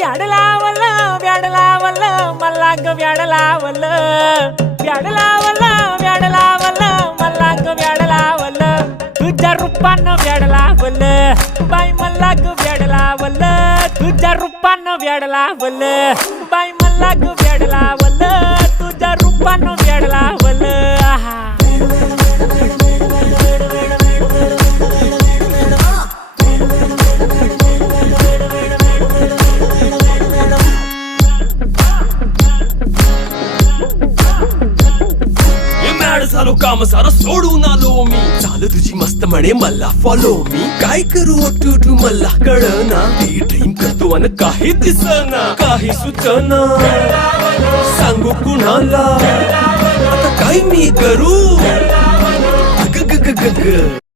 व्याड लावलं व्याड लावलं मला ग व्याड लावलं व्याड लावलं व्याड लावलं मला ग व्याड लावलं तुझ्या रूपानं व्याड लावलं बाई मला ग व्याड लावलं तुझ्या रूपानं व्याड लावलं बाई मला ग व्याड लावलं तुझ्या रूपानं व्याड लावलं आहा झालो काम सारं सोडून आलो मी चाल तुझी मस्त म्हणे मला फॉलो मी काय करू टू मला कळना ती ड्रीम करतो आणि काही दिसना काही सुचना सांगू कुणाला आता काय मी करू ग ग ग ग ग